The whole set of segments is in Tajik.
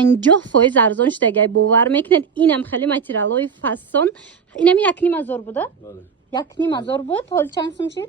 50% ارزان شده. باور میکنید اینم خیلی متریال های فسان. اینم 1,500 بوده. 1,500 بود. حال چند سوم شد؟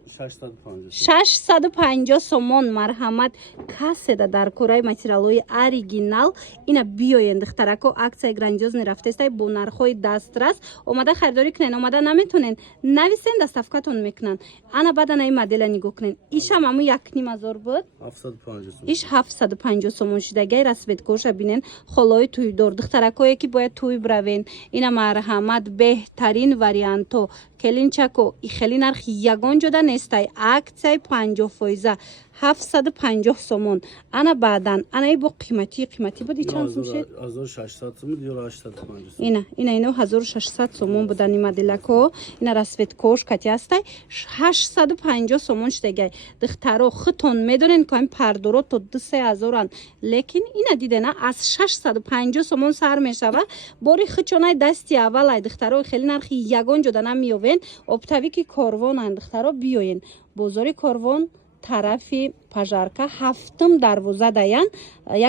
650 سومون. مرحمت کسی در کورای متریال های اوریجینال. اینا بیاین دخترکو اکسای گرانجوز نرفته است با نرخ‌های دسترس. اومده خریداری کنین، اومده نمیتونین نویسین دستافکاتون میکنن. انا بعد این مدل نگاه کنین. ایش هم 1,500 بود. 750 سوم. ایش 750 سومون شده. گای رسبت کوش بینین خلای توی دور دخترکایی که باید توی بروین. اینا مرحمت بهترین واریانتو کلینچاکو خیلی نرخ یگان جدا نیستای. اکسای 50% 750 سومون. انا بعدن انا ای با قیمتی بودی چند سوم شد؟ 1600 سوم یا 850 اینا 1600 سومون بودن این مدلکو. اینا رسوت کوش کتی هستای 850 سومون شده. دخترو خطون میدونین که این پردورو تو 2000 لیکن اینا دیده نه از 650 سومون سر میشه و باری خچونای دستی اول دخترو خیلی نرخ یگان جدا نمیوین. ابتوی که کاروان دخترو بیاین بازار کاروان طرفی پژارکا هفتم دروازه داین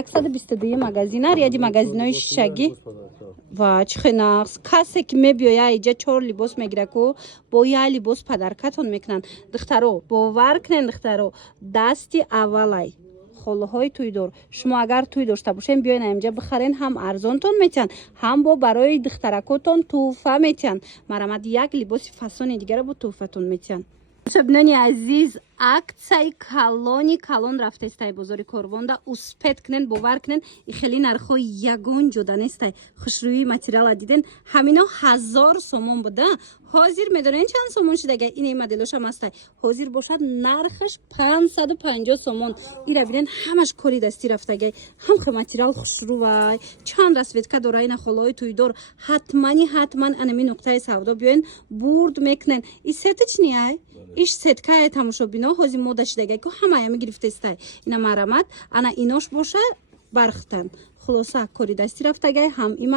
122 مغازین ریادی مغازینای شیشگی و چخناس کسی که میبیاید اینجا 4 لباس میگیره کو با یه لباس پدرکتون میکنن. دخترو باور کنین دخترو دستی اولای خلوهای توی دور. شما اگر توی داشته باشین بیاین اینجا بخرین، هم ارزانتون میتن هم با برای دخترکاتون توفه میتن. مرامد یک لباس فسون دیگه با توفتون میتن. شبنانی عزیز اکسای کالون رفته استای بازار کاروان اسپت کنن باور کنن خیلی نرخو یگان جدا نیستای. خوشرویی متریال دیدن همینا 1000 سومون بوده. حاضر میدونین چند سومون شده؟ این مدلش هم هستای حاضر باشد نرخش 550 سومون. اینا ببینن همش کاری دستی رفته. هم متریال خوشروی چند رسوت که داره این خلای توی دور حتما انمی نقطه سودا بیاین برد میکنن. این ست چنیه؟ ایش ست که تماشا بینا حاضر موده شده که همه گرفته استای. اینا مرامت انا ایناش باشه برختن. خلاصه کاری دستی رفته هم این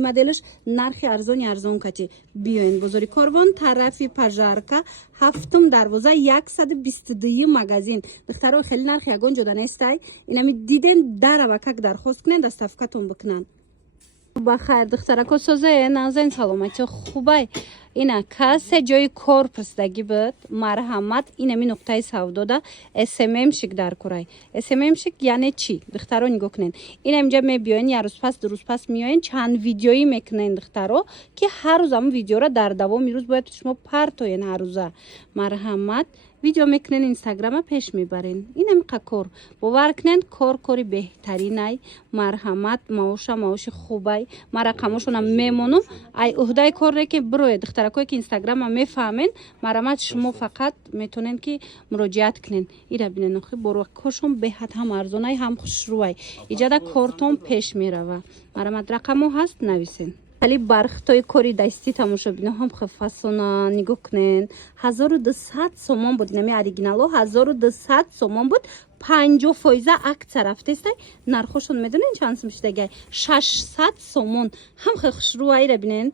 مدلش نرخ ارزان کتی. بیاین بازار کاروان طرفی پژارکا هفتم دروازه 122 مغازین. دخترها خیلی نرخ یگان جدا نیستای. اینا می دیدن در و کک درخواست کنن دستافکاتون بکنن. بخیر دخترکو سازه نازن سلامتی خوبه. اینا کسی جای کار پرسیدگی بود مرحمت اینمی نقطه سودا ده SMM شک در کورای. SMM شک یعنی چی؟ دخترو نگاه کنین. این اینجا می بیاین یه روز پس دو روز پس میاین چند ویدیویی میکنین دخترو که هر روز هم ویدیو را در دوام روز باید شما پرتوین هر روزه. مرحمت ویدیو میکنین اینستاگرام پیش میبرین. اینم کار باور کنین کاری بهترینه. مرحمت معاش خوبه. ما رقمشون میمونم. ای عهده کاری که بروی دخترکوی که اینستاگرام هم میفهمین مرحمت شما فقط میتونین که مراجعت کنین. اینا ببینین خو بروکشون به حد هم ارزانه هم خوشروی ایجاد کارتون پیش میروه. مرحمت رقمو هست نویسین. ولی برختای کاری دستی تماشا بینا هم خفاسونا نگاه کنین 1200 سومون بود. نمی اوریجینالو 1200 سومون بود. 50% اکت رفته است. نرخشون میدونین چند سوم شده؟ 600 سومون. هم خوشرویی را ببینین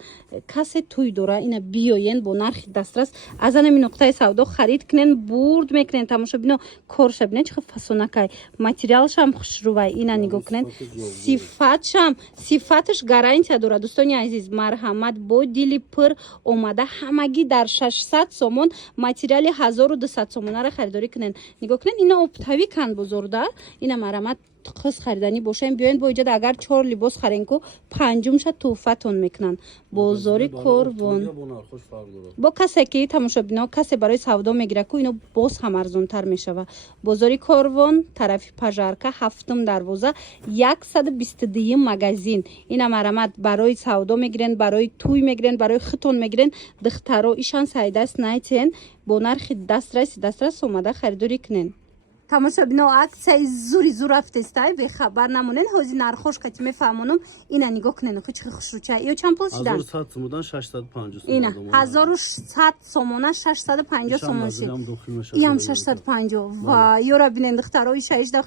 کسی توی دوره اینا بیاین با نرخ دسترس از این نقطه سودا خرید کنین برد میکنین تماشا بینا کارش ببینین چه فسونکای متریالش هم خوشرویی اینا نگاه کنین صفاتش گارانتی داره. دوستان عزیز مرحمت با دیلی پر اومده همگی در 600 سومون متریال 1200 سومون را خریداری کنین. نگاه کنین اینا ابتوی کن بزرده. اینا مرحمت خس خریدنی باشین بیاین با ایجاد اگر 4 لباس خرین کو پنجمش توفتون میکنن. بازار کاروان با کسی که تماشا بینا کسی برای سودا میگیره کو اینو باز هم ارزان تر میشه. بازار کاروان طرف پژارکا هفتم دروازه 122 مغازین. اینا مرحمت برای سودا میگیرن برای توی میگیرن برای خطون میگیرن. دخترا ایشان سعی دست نیتین با نرخ دسترس اومده خریداری کنین. تماشا بینا اکسای زور رفته استای به خبر نمونن. حاضر نرخوش کتی میفهمونم. اینا نگاه کنین خیلی خوش رو چه یا چند پول شدن؟ 1100 سومون 650 سومون. اینا 1100 سومون 650 سومون شد. اینم 650 و یورا بینن دخترای 16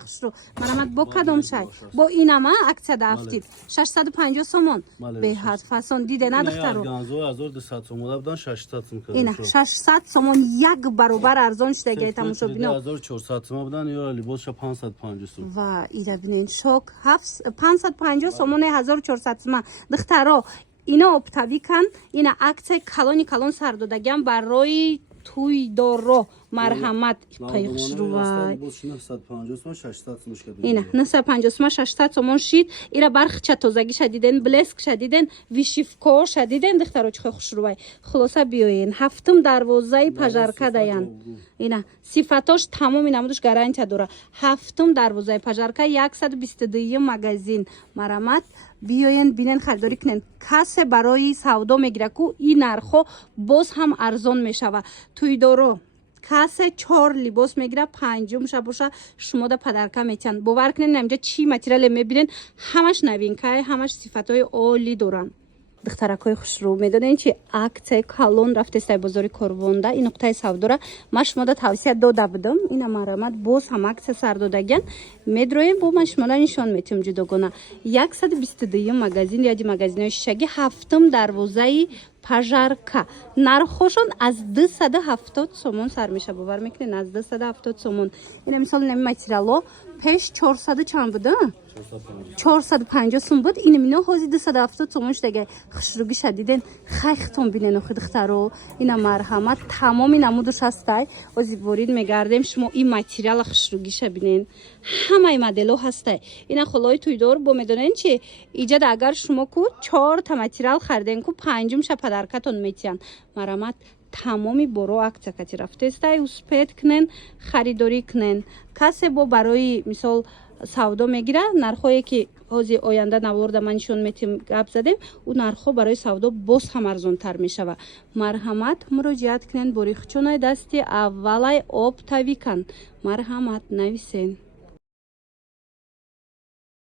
خشرو مرامت با کدام شای با اینما اکسا دافتید 650 سومون به حد فسون دیده نه دخترو 1200 سومون بودن 600 سومون. اینا 600 سومون یک برابر ارزان شده. تماشا بینا 400 сомон будан, ё либосша 550 сомон. ва ида бинен шок 550 сомон 1400 сомон духтаро ино оптавикан ина акция калони калон сардодагиам барои туйдоро марҳамат қайхшрувай либосша 950 сомон 600 сомон шуд. ина 950 сомон 600 сомон шид ира бархча тозагӣ шадиден блеск шадиден вишивко шадиден духтаро чихой хушрувай хулоса биёен ҳафтум дарвозаи пажарка даян ина сифатош тамоми намудуш гарантия дора ҳафтум дарвозаи пажарка 122 магазин марҳамат биёен бинен харидорӣ кунен касе барои савдо мегира ку ин нархо боз ҳам арзон мешава туйдоро касе 4 либос мегира панҷум шабоша шумо да падарка метиҳанд бовар кунед инҷа чӣ материале мебинен ҳамаш новинкае ҳамаш сифатҳои олӣ доранд духтаракҳои хушрӯ медонед чи аксияи калон рафтестай бозори корвонда ин нуқтаи савдора ман шумода тавсия дода будам ина марҳамат боз ҳам аксия сардодагиан медроем бо ман шумола нишон метиҳам ҷудогона 122 магазин яди магазинҳои шишагӣ ҳафтум дарвозаи пажарка нархошон аз 270 сомон сар меша бовар мекунед аз 270 сомон ина мисол нами материало пеш 400 чанд буда 450 сом буд ин мино ҳози 270 сомон шудагай хушругӣ шадиден хайхтон бинен охи духтаро ина марҳамат тамоми намудуш ҳастай ози ворид мегардем шумо ин материала хушругӣ шабинен ҳамаи модело ҳастай ина хулои туйдор бо медонен чи иҷада агар шумо ку 4 та материал хариден ку панҷум ша падаркатон метиҳанд марҳамат тамоми боро акция кати рафтестай успед кунен харидорӣ кунен касе бо барои мисол савдо мегира нархое ки ҳози оянда наворда ман нишон метим гап задем у нархҳо барои савдо боз ҳам арзонтар мешава марҳамат муроҷиат кунен бо рихчонаи дасти аввалай оптавикан марҳамат нависен